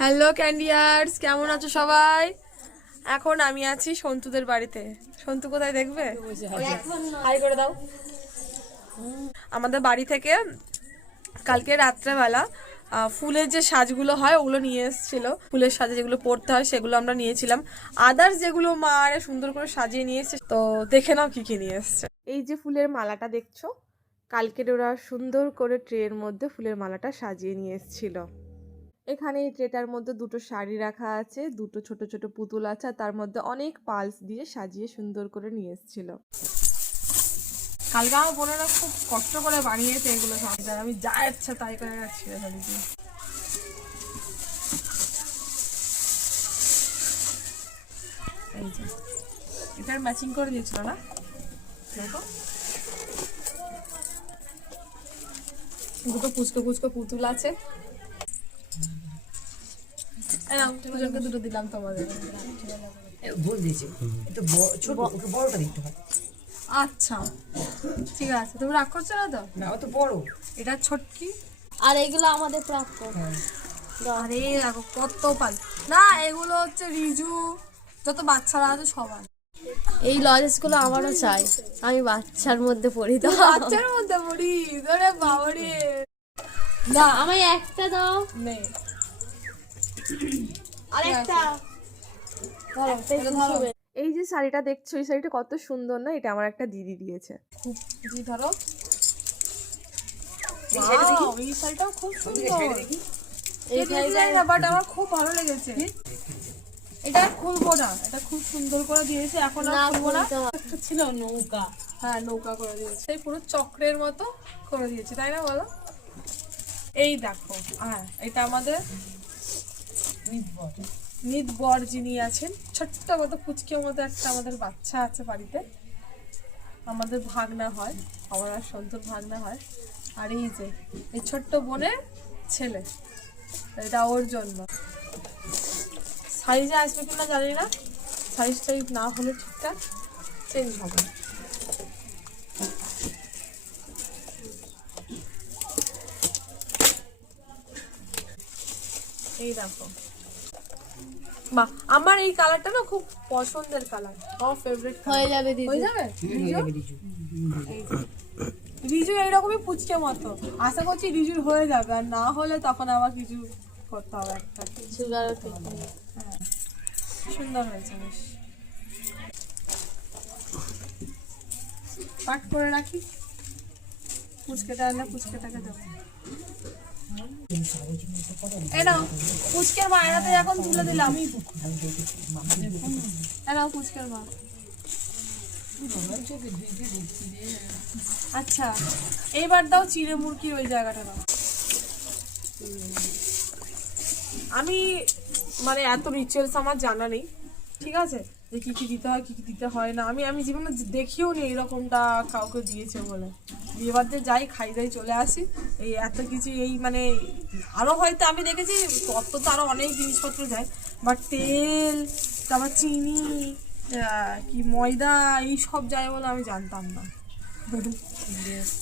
Hello ক্যান্ডিয়ার্স, কেমন আছো সবাই? এখন আমি আছি সন্তুদের বাড়িতে। সন্তু কোথায় দেখবে? হাই করে দাও। আমাদের বাড়ি থেকে কালকে রাত্রেবেলা ফুলের যে সাজগুলো হয় ওগুলো নিয়ে এসেছিল। ফুলের সাজে যেগুলো পরতে হয় সেগুলো আমরা নিয়েছিলাম। আদার্স যেগুলো মা আরে সুন্দর করে সাজিয়ে নিয়ে এসছে, তো দেখে নাও কি কি নিয়ে এসছে। এই যে ফুলের মালাটা দেখছো, কালকের ওরা সুন্দর করে ট্রের মধ্যে ফুলের মালাটা সাজিয়ে নিয়ে এসেছিল। এখানে এই ট্রেটার মধ্যে দুটো শাড়ি রাখা আছে, দুটো ছোট ছোট পুতুল আছে, আর তার মধ্যে অনেক পালস দিয়ে সাজিয়ে সুন্দর করে নিয়ে এসেছিল। কালকে আমার বোনেরা খুব কষ্ট করে বানিয়েছে এগুলো সব, আমি যা ইচ্ছা তাই করে ছিঁড়ে ফেলেছি। এই যে এটার ম্যাচিং করে দিয়েছিল না, দেখো দুটো পুচকো পুচকো পুতুল আছে। দুজনকে দুটো দিলাম তোমাদের। আচ্ছা ঠিক আছে, তুমি রাগ করছো না তো? না, ও তো বড়, এটা ছোটকি, আর এগুলো আমাদের প্রাপ্য। আরে দেখো কত পাল না, এগুলো হচ্ছে রিজু, যত বাচ্চারা আছে সবার। এই লজেস গুলো আমারও চাই, আমি বাচ্চার মধ্যে পড়ি তো। বাচ্চার মধ্যে পড়ি ধরে বাবারে। না আমায় একটা দাও, নে আর একটা এই যে শাড়িটা দেখছো, এই শাড়িটা কত সুন্দর না, এটা আমার একটা দিদি দিয়েছে। খুব দিদি ধরো, এই শাড়িটাও খুব সুন্দর। এই শাড়িটা বাট আমার খুব ভালো লেগেছে। এটা খুলবো না, এটা খুব সুন্দর করে দিয়েছে। এখন আর খুলবো না। একটা ছিল নৌকা, হ্যাঁ নৌকা করে দিয়েছে, এই পুরো চক্রের মতো করে দিয়েছে, তাই না বলো? এই দেখো, হ্যাঁ এটা আমাদের নিত বর যিনি আছেন, ছোট্ট মতো পুচকের মতো একটা আমাদের বাচ্চা আছে বাড়িতে। আমাদের ভাগনা হয়, আমার আর সন্তুর ভাগনা হয়। আর এই যে এই ছোট্ট বোনের ছেলে, এটা ওর জন্য। সাইজে আসবে কিনা জানি না, সাইজ টাইজ না হলে ঠিকঠাক চেঞ্জ হবে। এই দেখো, বাহ, আমার এই কালারটা না খুব পছন্দের কালার, আমার ফেভারিট। হয়ে যাবে দিদি, হয়ে যাবে রিজু এইরকমই পুচকে মতো। আশা করছি রিজুর হয়ে যাবে, আর না হলে তখন আবার কিছু করতে হবে একটা। হ্যাঁ সুন্দর হয়েছে, বেশ পাট করে রাখি। পুচকেটা আনলে পুচকেটাকে দেবো। এই নাও পুচকের মা, এরাতে এখন তুলে দিলাম। এরাও পুচকের মা। আচ্ছা এইবার দাও চিড়ে মুরগির ওই জায়গাটা দাও। আমি মানে এত রিচুয়ালস আমার জানা নেই, ঠিক আছে, যে কি কি দিতে হয় কি কি দিতে হয় না। আমি জীবনে দেখিও নি এরকমটা কাউকে দিয়েছে বলে। বিয়েবাড়িতে যাই, খাই দাই চলে আসি, এই এত কিছু এই মানে আরো হয়তো আমি দেখেছি তত তো আরো অনেক জিনিসপত্র যায়, বাট তেল, তারপর চিনি, কি ময়দা, এই সব যায় বলে আমি জানতাম না।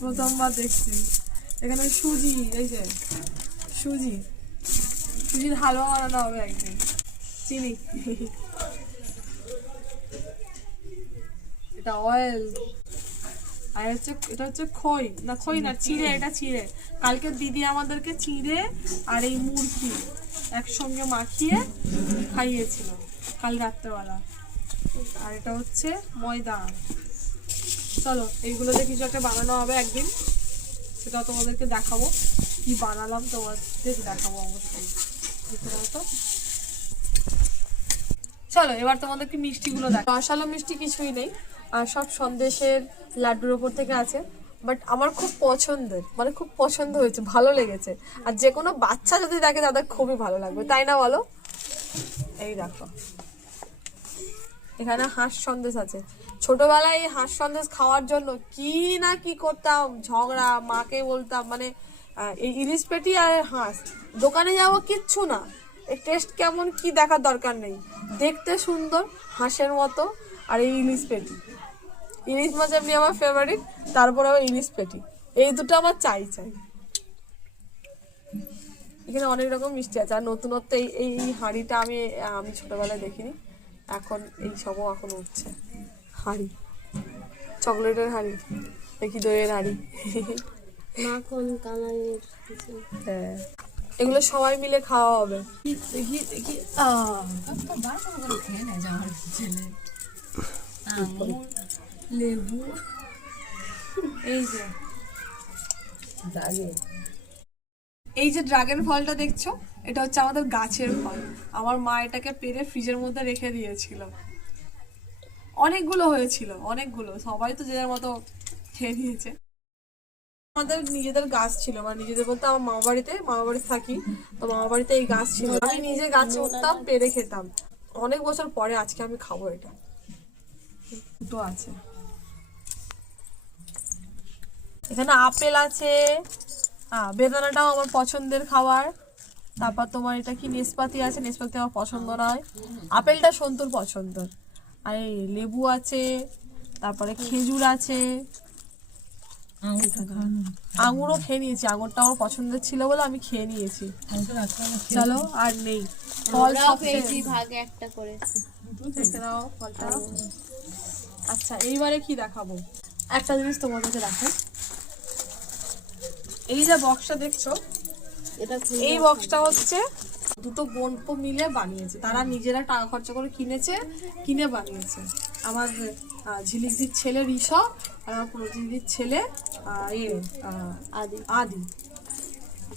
প্রথমবার দেখছি। এখানে সুজি, এই যে সুজির হালুয়া বানানো হবে একদিন। চিনি, এটা অয়েল, আর হচ্ছে এটা হচ্ছে খই না চিড়ে, এটা চিড়ে। কালকে দিদি আমাদেরকে চিড়ে আর এই মুরগি একসঙ্গে মাখিয়ে খাইয়েছিল কাল রাত্রেবেলা। আর এটা হচ্ছে ময়দা। চলো এইগুলোতে কিছু একটা বানানো হবে একদিন, সেটা তোমাদেরকে দেখাবো। কি বানালাম তোমাদের দেখাবো অবশ্যই। চলো এবার তোমাদেরকে মিষ্টিগুলো দেখ। রসালো মিষ্টি কিছুই নেই, আর সব সন্দেশের লাড্ডুর ওপর থেকে আছে। বাট আমার খুব পছন্দের, মানে খুব পছন্দ হয়েছে, ভালো লেগেছে। আর যে কোনো বাচ্চা যদি দেখে তাদের খুবই ভালো লাগবে, তাই না বলো? এই দেখো এখানে হাঁস সন্দেশ আছে। ছোটবেলায় এই হাঁস সন্দেশ খাওয়ার জন্য কি না কি করতাম, ঝগড়া, মাকে বলতাম, মানে এই ইলিশ পেটি আর হাঁস, দোকানে যাবো কিচ্ছু না, এই টেস্ট কেমন কি দেখার দরকার নেই, দেখতে সুন্দর হাঁসের মতো। আর এই ইলিশ পেটি, ইলিশ মাছ এমনি আমার ফেভারিট, তারপরে আবার ইলিশ পেটি, এই দুটো আমার চাই। এখানে অনেক রকম মিষ্টি আছে। আর নতুনত্ব এই এই এই হাঁড়িটা আমি ছোটবেলায় দেখিনি, এখন এই সবও এখন উঠছে। হাঁড়ি, চকলেটের হাঁড়ি, দেখি দইয়ের হাঁড়ি। মাখন কানাইয়ের কিছু। হ্যাঁ, এগুলো সবাই মিলে খাওয়া হবে। দেখি দেখি লেবু, এই যে ড্রাগন ফলটা দেখছো, এটা হচ্ছে আমাদের গাছের ফল। আমার মা এটাকে পেরে ফ্রিজের মধ্যে রেখে দিয়েছিল। অনেকগুলো হয়েছিল, অনেকগুলো, সবাই তো যে যার মতো খেয়ে নিয়েছে। আমাদের নিজেদের গাছ ছিল, মানে নিজেদের বলতে আমার মামা বাড়িতে থাকি, তো মামা বাড়িতে এই গাছ ছিল। আমি নিজে গাছে উঠতাম, পেরে খেতাম। অনেক বছর পরে আজকে আমি খাবো এটা। দুটো আছে এখানে, আপেল আছে, বেদানাটাও আমার পছন্দের খাবার। তারপর তোমার এটা কি নেসপাতি আছে, নেসপাতি আমার পছন্দ নয়। আপেলটা সন্তুর পছন্দ। আর এই লেবু আছে, তারপরে খেজুর আছে, আঙুরও খেয়ে নিয়েছি। আঙুরটা আমার পছন্দের ছিল বলে আমি খেয়ে নিয়েছি। চলো আর নেই ফল, সব খেয়েছি ভাগে একটা করে। দেখে নাও ফলটা। আচ্ছা, এইবারে কি দেখাবো, একটা জিনিস তোমাদেরকে দেখাই। এই যে বক্সটা দেখছো, এটা এই বক্সটা হচ্ছে দুটো বোন মিলে বানিয়েছে। তারা নিজেরা টাকা খরচা করে কিনে বানিয়েছে। আমার ঝিলিকদির ছেলে ঋষভ আর আমার প্রতিদির ছেলে আদি।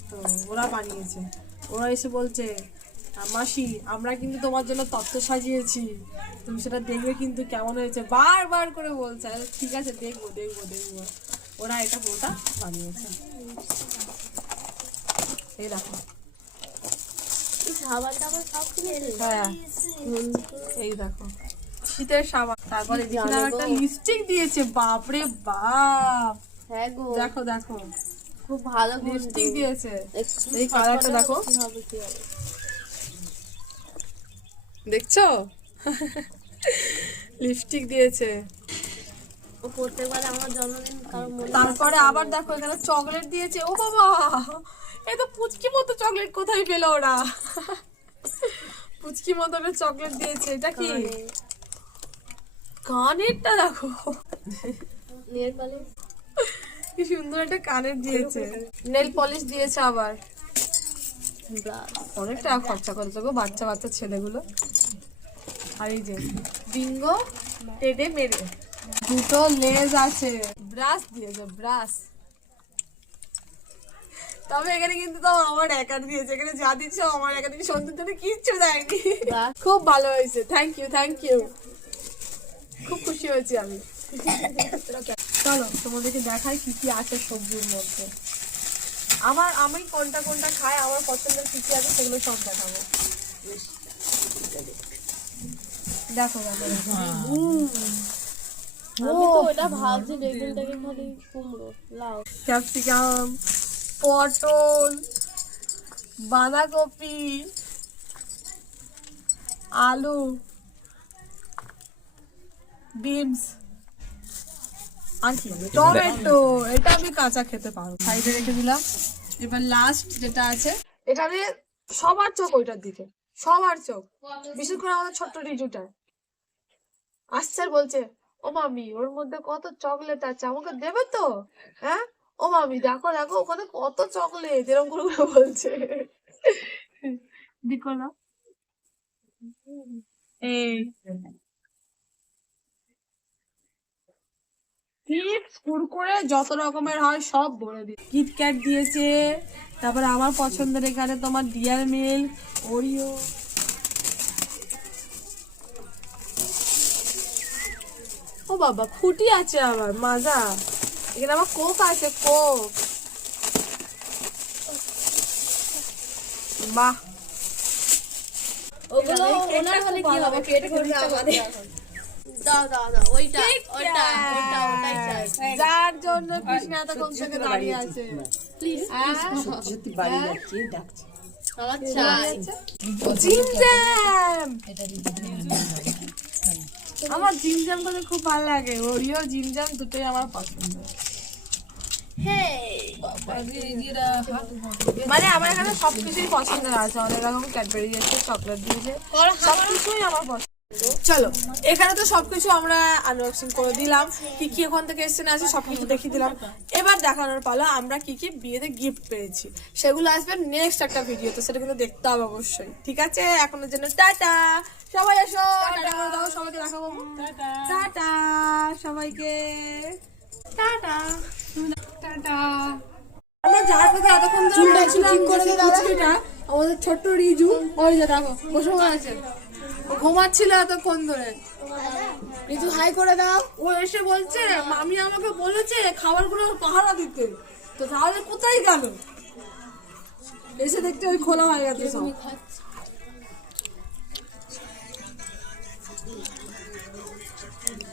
তো ওরা বানিয়েছে। ওরা এসে বলছে, মাসি আমরা কিন্তু তোমার জন্য তত্ত্ব সাজিয়েছি, তুমি সেটা দেখবে কিন্তু কেমন হয়েছে, বারবার করে বলছে। ঠিক আছে, দেখবো দেখবো দেখবো। ওরা এটা পুরোটা বানিয়েছে। এই দেখো, হ্যাঁ এই দেখো শীতের সাবান। তারপরে একটা লিপস্টিক দিয়েছে, বাপরে বাপ। হ্যাঁ গো, দেখো দেখো খুব ভালো লিপস্টিক দিয়েছে। এই কালারটা দেখো, দেখছো লিপস্টিক দিয়েছে। ও প্রত্যেকবার আমার জন্মদিন কারো মনে। তারপরে আবার দেখো এখানে চকলেট দিয়েছে। ও বাবা, এই তো পুচকি মতো চকলেট কোথায় পেলো ওরা? পুচকি মতো চকলেট দিয়েছে। এটা কি কানেরটা দেখো, নেল পলিশ, কি সুন্দর একটা কানের দিয়েছে। নেল পলিশ দিয়েছে আবার। অনেক টাকা খরচা করেছে গো বাচ্চা বাচ্চা ছেলেগুলো। আর এই যে বিঙ্গো টেডে মেরে দুটো লেজ আছে, ব্রাশ দিয়েছে, ব্রাশ। তবে এখানে কিন্তু তো আমার একার দিয়েছে, এখানে যা দিচ্ছ আমার একা দিকে, সন্তুর জন্য কিচ্ছু দেয়নি। খুব ভালো হয়েছে, থ্যাংক ইউ থ্যাংক ইউ, খুব খুশি হয়েছি আমি। চলো তোমাদেরকে দেখাই কি কি আছে সবজির মধ্যে। আমি কোনটা কোনটা খাই, আমার পছন্দের কি কি আছে সেগুলো সব দেখাবো। দেখো দেখো দেখো, আমি তো ওটা ভাবছি বেগুনটাকে খালি কুমড়ো, লাউ, ক্যাপসিকাম, পটল, বাঁধাকপি, আলু, বিনস, আর কি টমেটো। এটা আমি কাঁচা খেতে পারবো, সাইডে রেখে দিলাম। এবার লাস্ট যেটা আছে, এটা আমি সবার চোখ ওইটার দিকে, সবার চোখ, বিশেষ করে আমাদের ছোট্ট রিজুটা আসছে আর বলছে, ও মামি ওর মধ্যে কত চকলেট আছে, আমাকে দেবে তো? হ্যাঁ ও মামি দেখো দেখো ওখানে কত চকলেট, এরকম করে করে বলছে। দিকো না, এই চিপস কুরকুরে যত রকমের হয় সব ভরে দিই। কিটক্যাট দিয়েছে, তারপরে আমার পছন্দের এখানে তোমার ডিয়ার মিল্ক, ওরিও, ও বাবা ফুটি আছে, আবার মাজা, এখানে আবার কোক আছে, কোক, বাহ। ওগুলো ওনার হলে কি হবে, পেট ভরবে আমাদের। দাও দাও দাও, ওইটা ওইটা ওইটা ওটাই চাই, যার জন্য কৃষ্ণা এতক্ষণ থেকে দাঁড়িয়ে আছে। প্লিজ সত্যি বাড়ি যাচ্ছি, ডাকছি। আমার চাই। জিমজাম, আমার জিমজাম করতে খুব ভালো লাগে। ওরিও জিমজাম দুটোই আমার পছন্দ। মানে আমার এখানে সবকিছুই পছন্দের আছে, অনেক রকম ক্যাডবেরি দিয়েছে, চকলেট দিয়েছে, সবকিছুই আমার পছন্দ। চলো এখানে তো সবকিছু আমরা আনবক্সিং করে দিলাম, কি কি ওখান থেকে এসছে না আছে সবকিছু দেখিয়ে দিলাম। এবার দেখানোর পালা আমরা কি কি বিয়েতে গিফট পেয়েছি, সেগুলো আসবে নেক্সট একটা ভিডিওতে, সেটা কিন্তু দেখতে হবে অবশ্যই। ঠিক আছে, এখনের জন্য টাটা, সবাই এসো, টাটা করে দাও সবাইকে, দেখাবো টাটা সবাইকে, টাটা টাটা। আমরা যার পথে এতক্ষণ ধরে ঠিক করে দিচ্ছিটা আমাদের ছোট্ট রিজু, ওই যে দেখো বসে আছে, ও ঘুমাচ্ছিল এতক্ষণ ধরে। রিজু হাই করে দাও। ও এসে বলছে মামি আমাকে বলেছে খাবারগুলো পাহারা দিতে, তো তাহলে কোথায় গেল? এসে দেখতে ওই খোলা হয়ে গেছে সব।